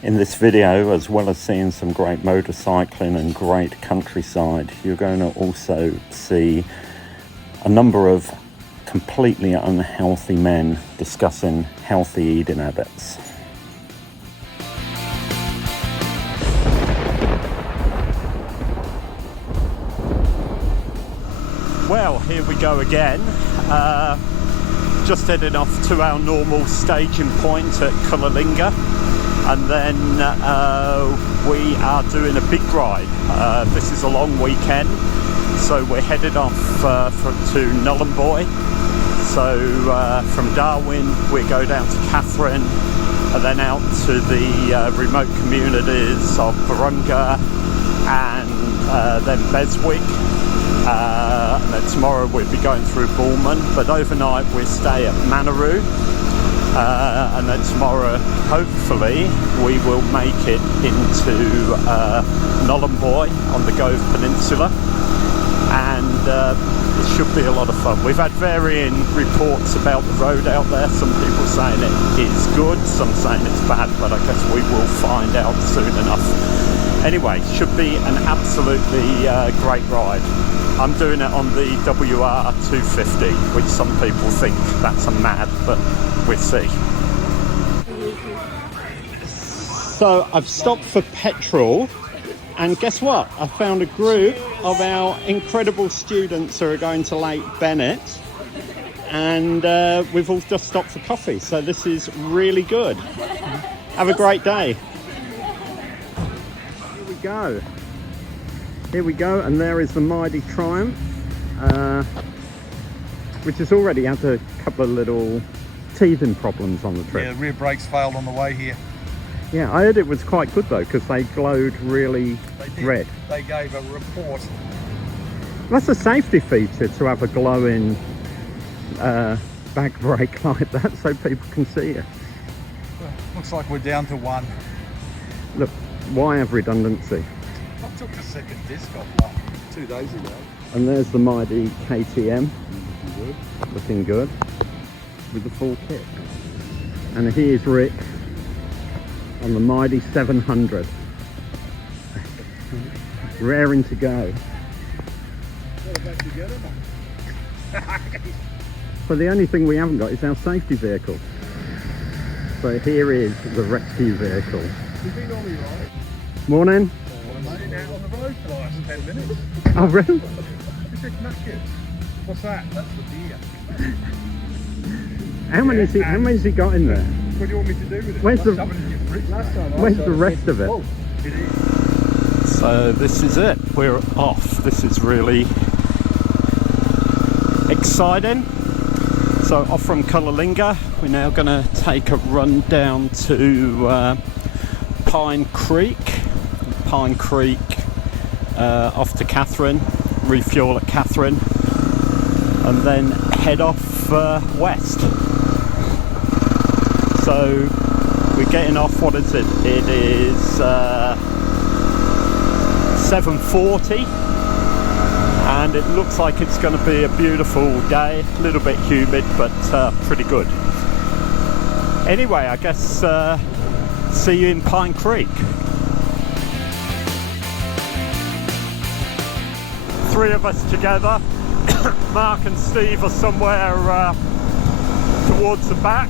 In this video, as well as seeing some great motorcycling and great countryside, you're going to also see a number of completely unhealthy men discussing healthy eating habits. Well, here we go again. Just heading off to our normal staging point at Nhulunbuy, and then we are doing a big ride. This is a long weekend, so we're headed off to Nhulunbuy. So from Darwin we go down to Katherine, and then out to the remote communities of Virunga and then Beswick. And then tomorrow we'll be going through Bullman, but overnight we stay at Manaroo, and then tomorrow hopefully we will make it into Nhulunbuy on the Gove Peninsula, and it should be a lot of fun. We've had varying reports about the road out there, some people saying it is good, some saying it's bad, but I guess we will find out soon enough. Anyway, should be an absolutely great ride. I'm doing it on the WR250, which some people think that's a mad, but we'll see. So I've stopped for petrol, and guess what? I found a group of our incredible students who are going to Lake Bennett, and we've all just stopped for coffee, so this is really good. Have a great day. Here we go. Here we go, and there is the mighty Triumph, which has already had a couple of little teething problems on the trip. Yeah, rear brakes failed on the way here. Yeah, I heard it was quite good though, because they glowed really red. They gave a report. That's a safety feature, to have a glowing back brake like that, so people can see it. Well, looks like we're down to one. Look, why have redundancy? I took the second disc off 2 days ago. And there's the mighty KTM, looking good, with the full kit. And here's Rick on the mighty 700, raring to go. So the only thing we haven't got is our safety vehicle. So here is the rescue vehicle. Morning. Out on the road for the last 10 minutes. Oh really? It's a knackered. What's that? That's the beer. How many's he got in there? What do you want me to do with it? Where's the rest of it? Oh, it is. So this is it. We're off. This is really exciting. So off from Nhulunbuy, we're now going to take a run down to Pine Creek, off to Katherine, refuel at Katherine, and then head off west. So we're getting off, what is it? It is 7:40, and it looks like it's going to be a beautiful day, a little bit humid, but pretty good. Anyway, I guess see you in Pine Creek. 3 of us together. Mark and Steve are somewhere towards the back,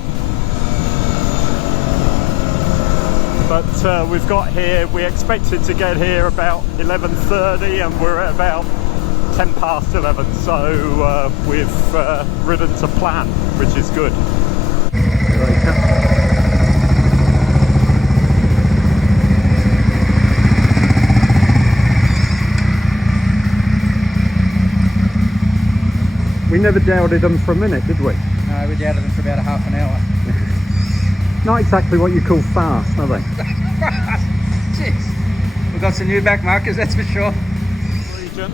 but we've got here, we expected to get here about 11:30 and we're at about 10 past 11, so we've ridden to plan, which is good. We never doubted them for a minute, did we? No, we doubted them for about a half an hour. Not exactly what you call fast, are they? Jeez. We've got some new back markers, that's for sure. Region.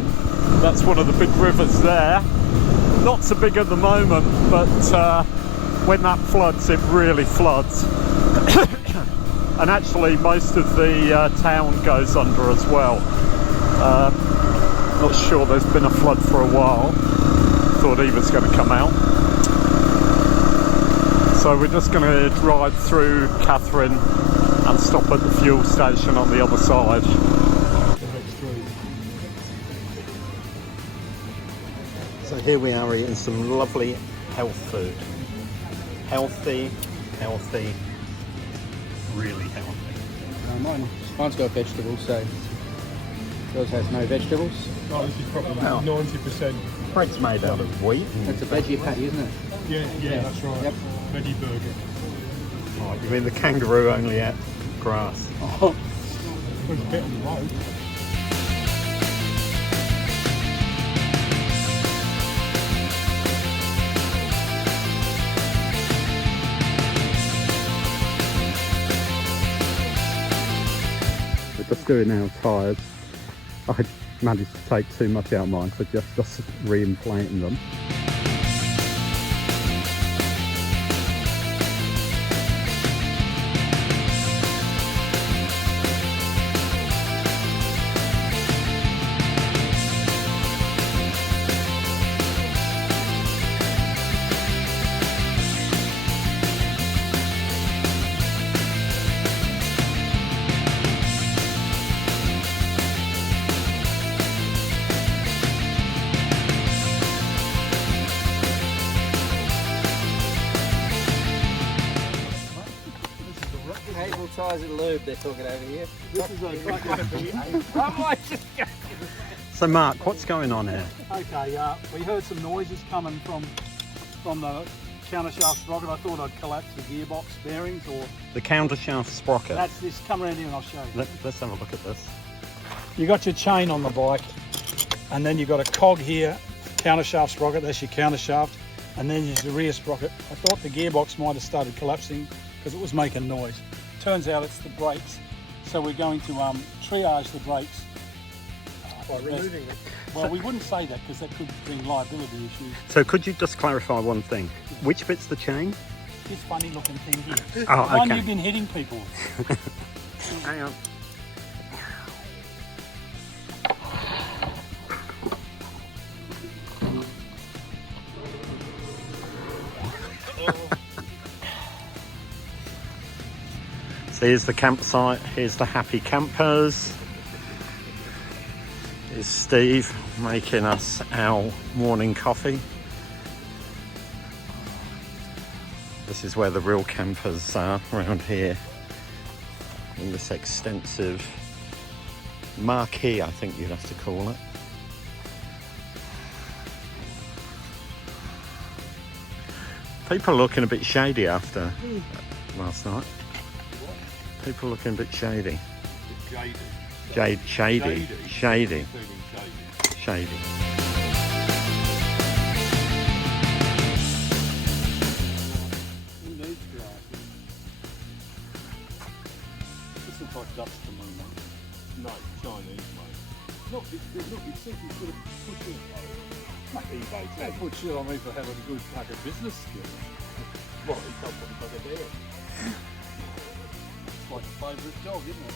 That's one of the big rivers there. Not so big at the moment, but when that floods, it really floods. And actually most of the town goes under as well. Not sure, there's been a flood for a while. Thought he was going to come out. So we're just going to ride through Katherine and stop at the fuel station on the other side. So here we are eating some lovely health food. Healthy, really healthy. Mine's got vegetables, so yours has no vegetables. Oh, this is probably 90%. Bread's made out of wheat. It's a veggie patty, isn't it? Yeah, that's right. Yep. Veggie burger. Oh, you mean the kangaroo only ate grass? Oh, there's a bit on the road. We're just doing our tyres. I managed to take too much out of mine, so just re-inflating them. Hazel ties and lube, they're talking over here. This is So Mark, what's going on here? Okay, we heard some noises coming from the countershaft sprocket. I thought I'd collapse the gearbox bearings, or The countershaft sprocket. that's this. Come around here and I'll show you. Let's have a look at this. You got your chain on the bike, and then you got a cog here, countershaft sprocket. That's your countershaft, and then there's the rear sprocket. I thought the gearbox might have started collapsing because it was making noise. Turns out it's the brakes, so we're going to triage the brakes. By removing it. Well, we wouldn't say that because that could bring liability issues. So could you just clarify one thing? Which bit's the chain? This funny looking thing here. Oh, The one okay. you've been hitting people with. Hang on. So here's the campsite, here's the happy campers. Here's Steve making us our morning coffee. This is where the real campers are, around here. In this extensive marquee, I think you'd have to call it. People are looking a bit shady after last night. People looking a bit shady. Shady. This looks like dust to me, mate. No, Chinese, mate. Look, it says you sort of push it. eBay. Don't put shit on me for having a good fucking business skill. Well, he can't put it back there. It's like a favourite dog, isn't it?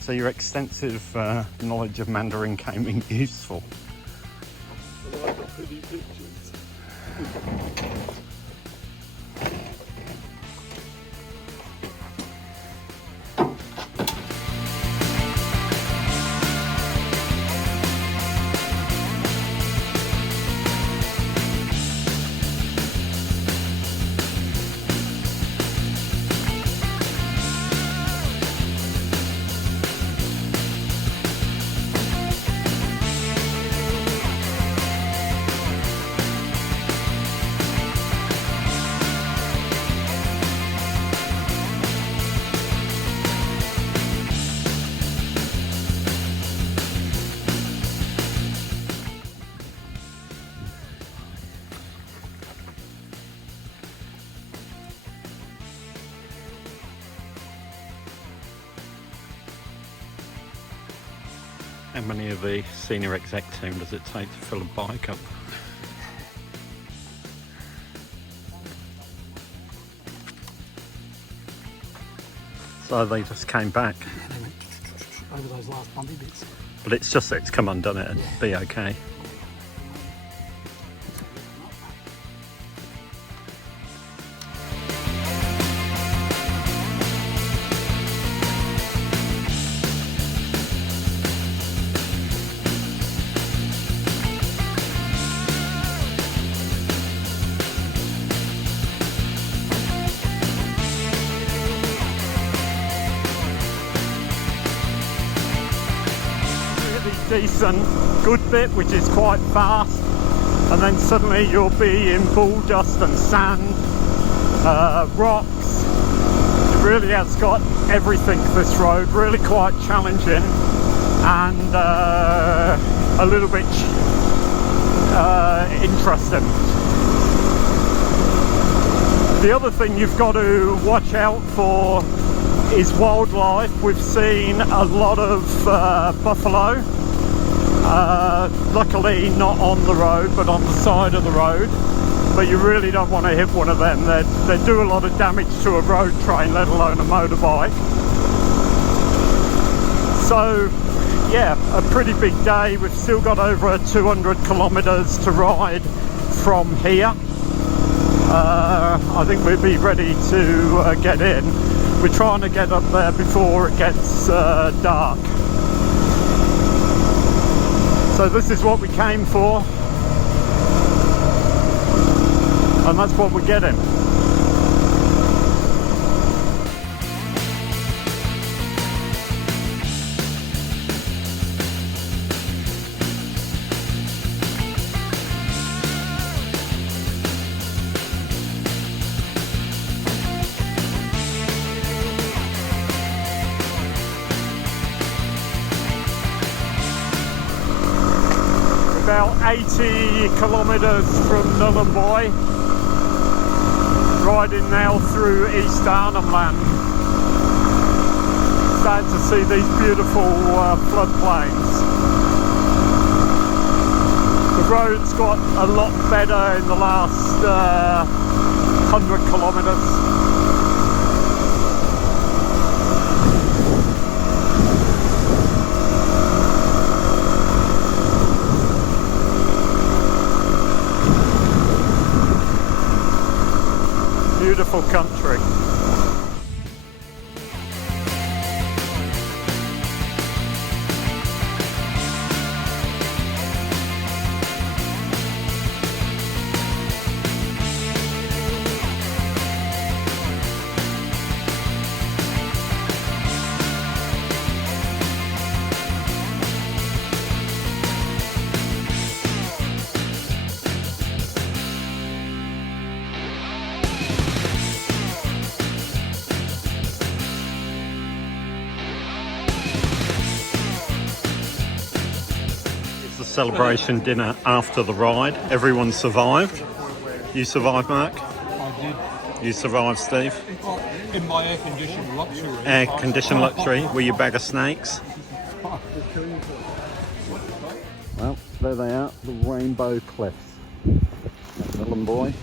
So your extensive knowledge of Mandarin came in useful. Well, I've got pretty pictures. How many of the senior exec team does it take to fill a bike up? So they just came back, Over those last bumpy bits. but it's just that it's come undone it and be okay. decent good bit, which is quite fast, and then suddenly you'll be in bull dust and sand, rocks. It really has got everything, this road. Really quite challenging and a little bit interesting. The other thing you've got to watch out for is wildlife. We've seen a lot of buffalo, luckily not on the road but on the side of the road, but you really don't want to hit one of them. They do a lot of damage to a road train, let alone a motorbike. So yeah, a pretty big day. We've still got over 200 kilometers to ride from here. I think we'll be ready to get in. We're trying to get up there before it gets dark. So this is what we came for, and that's what we're getting. About 80 kilometres from Nhulunbuy, riding now through East Arnhem land. Starting to see these beautiful floodplains. The road's got a lot better in the last 100 kilometres. Beautiful country. Celebration dinner after the ride. Everyone survived. You survived, Mark? I You survived, Steve? did. In my air-conditioned luxury. Air-conditioned luxury. Were you a bag of snakes? Well, there they are, the Rainbow Cliffs. That's Nhulunbuy.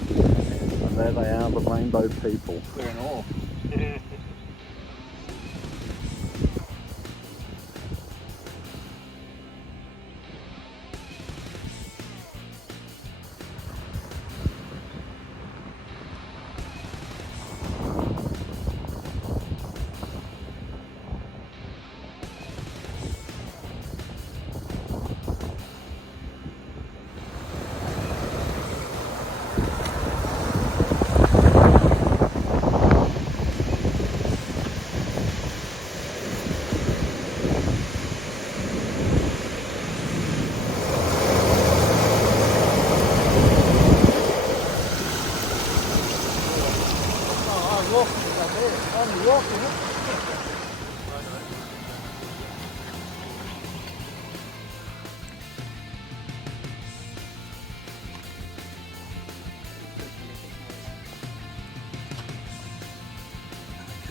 And there they are, the Rainbow People. They're in awe.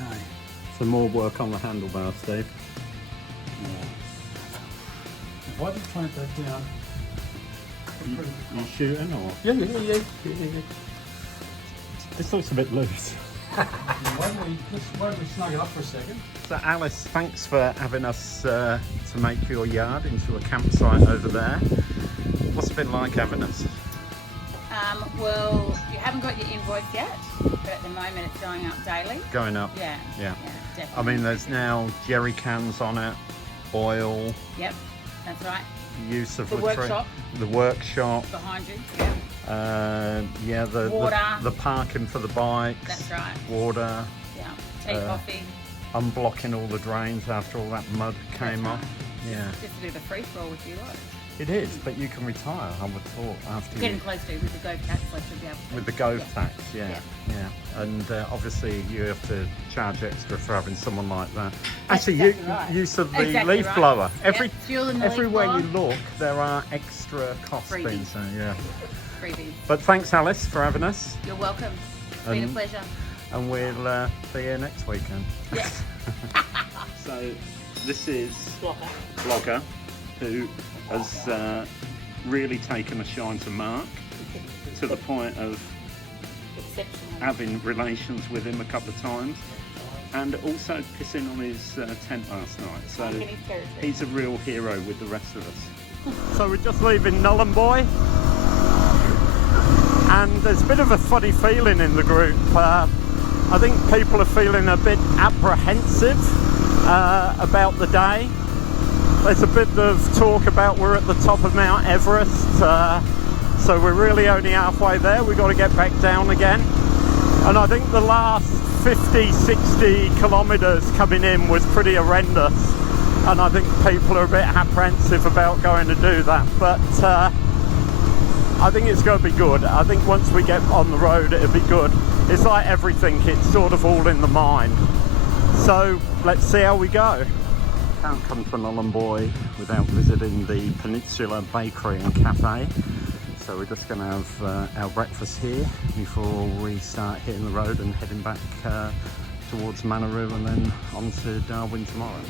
Okay. Some more work on the handlebar, Steve. If I just clamp that down. You shooting or? Yeah. This looks a bit loose. Why don't we snug it up for a second? So Alice, thanks for having us to make your yard into a campsite over there. What's it been like having us? Well, you haven't got your invoice yet, but at the moment it's going up daily. Going up? Yeah. Yeah. Definitely. I mean, there's now jerry cans on it, oil, Yep, that's right. use of The workshop. The workshop. Behind you. Yeah. Yeah, Water. the parking for the bikes. That's right. Water. Yeah. Tea, coffee. Unblocking all the drains after all that mud came That's off. right. Yeah. Just a bit of a free for all with you lot. It is, but you can retire, I would have thought, after Getting you... close to with the Gove tax, I should be able to. With the Gove tax, yeah. And obviously you have to charge extra for having someone like that. That's Actually, exactly right. use of the Exactly leaf right. blower. Yep, fuel in the leaf Everywhere blower. you look, there are extra costs Freebies. being so yeah. Freebies. But thanks, Alice, for having us, You're welcome. It's been a Um, pleasure. and we'll be here next weekend. Yeah. So this is Blogger, who has really taken a shine to Mark to the point of Exceptional. having relations with him a couple of times, and also pissing on his tent last night. So Taking his territory. he's a real hero with the rest of us. So we're just leaving Nhulunbuy, and there's a bit of a funny feeling in the group. I think people are feeling a bit apprehensive about the day. There's a bit of talk about we're at the top of Mount Everest, so we're really only halfway there. We've got to get back down again. And I think the last 50, 60 kilometres coming in was pretty horrendous. And I think people are a bit apprehensive about going to do that. But I think it's going to be good. I think once we get on the road, it'll be good. It's like everything, it's sort of all in the mind. So let's see how we go. Can't come to Nhulunbuy without visiting the Peninsula Bakery and Cafe. So we're just going to have our breakfast here before we start hitting the road and heading back towards Manaroo and then on to Darwin tomorrow.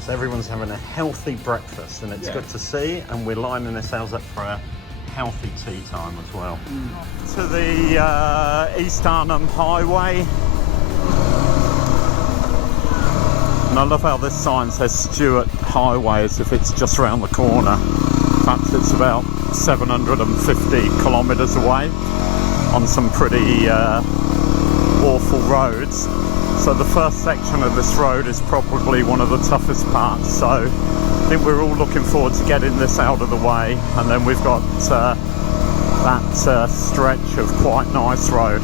So everyone's having a healthy breakfast, and it's good to see, and we're lining ourselves up for a healthy tea time as well. To the East Arnhem Highway. And I love how this sign says Stuart Highway as if it's just around the corner. In fact, it's about 750 kilometres away on some pretty awful roads. So the first section of this road is probably one of the toughest parts, so I think we're all looking forward to getting this out of the way, and then we've got that stretch of quite nice road.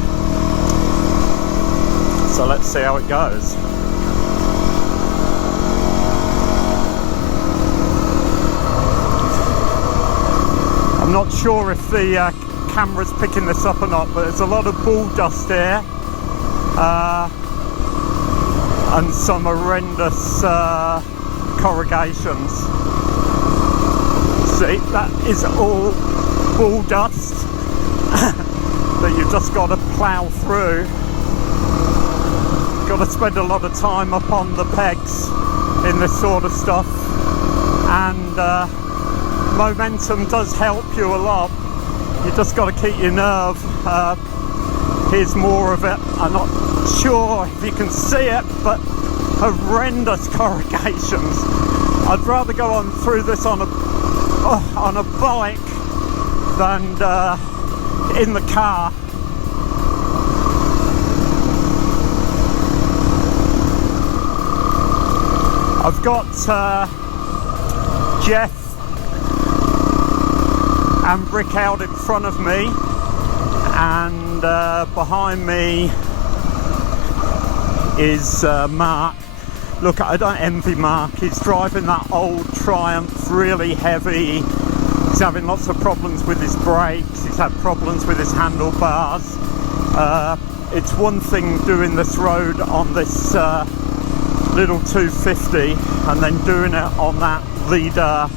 So let's see how it goes. I'm not sure if the camera's picking this up or not, but there's a lot of bull dust here. And some horrendous corrugations. See, that is all bull dust that you've just got to plough through. Got to spend a lot of time up on the pegs in this sort of stuff, and momentum does help you a lot. You just got to keep your nerve. Here's more of it. I'm not sure if you can see it, but horrendous corrugations. I'd rather go on through this on a bike than in the car. I've got Jeff and Rick out in front of me, and behind me is Mark. Look, I don't envy Mark. He's driving that old Triumph, really heavy. He's having lots of problems with his brakes. He's had problems with his handlebars. It's one thing doing this road on this little 250, and then doing it on that leader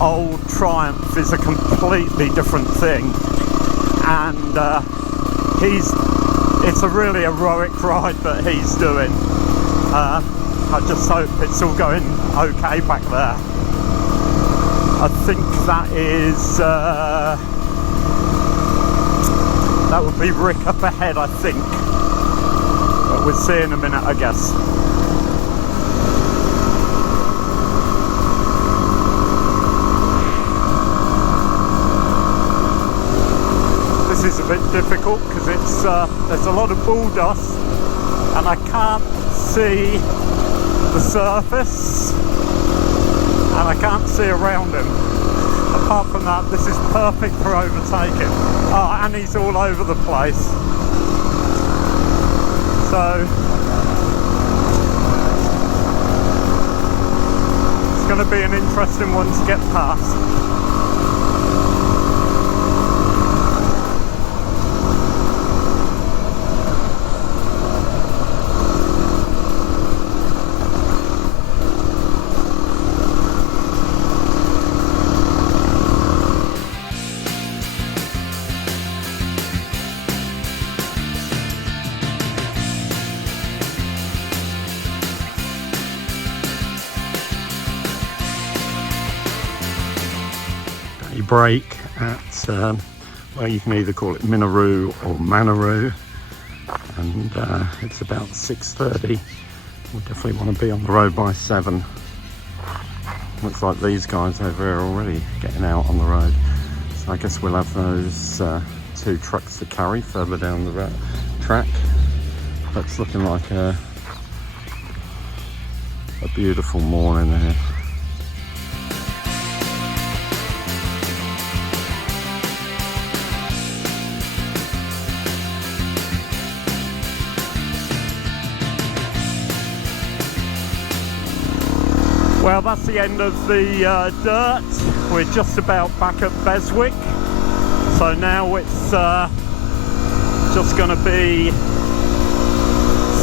old Triumph is a completely different thing. And it's a really heroic ride that he's doing. I just hope it's all going okay back there. I think that is that would be Rick up ahead, I think, but we'll see in a minute, I guess. this is a bit difficult because it's there's a lot of bull dust and I can't see the surface and I can't see around him. Apart from that, this is perfect for overtaking. Oh, and he's all over the place. So it's going to be an interesting one to get past. Break at well, you can either call it Minaroo or Manaroo, and it's about 6:30. We'll definitely want to be on the road by 7. Looks like these guys over here are already getting out on the road, so I guess we'll have those 2 trucks to carry further down the track. That's looking like a beautiful morning there. Well, that's the end of the dirt. We're just about back at Beswick. So now it's just going to be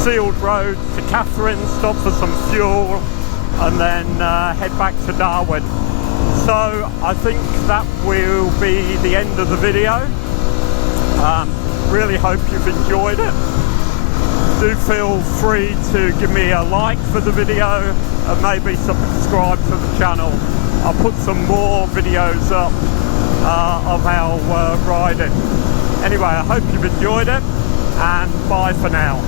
sealed road to Katherine, stop for some fuel, and then head back to Darwin. So I think that will be the end of the video. Really hope you've enjoyed it. Do feel free to give me a like for the video and maybe subscribe to the channel. I'll put some more videos up of our riding. Anyway, I hope you've enjoyed it, and bye for now.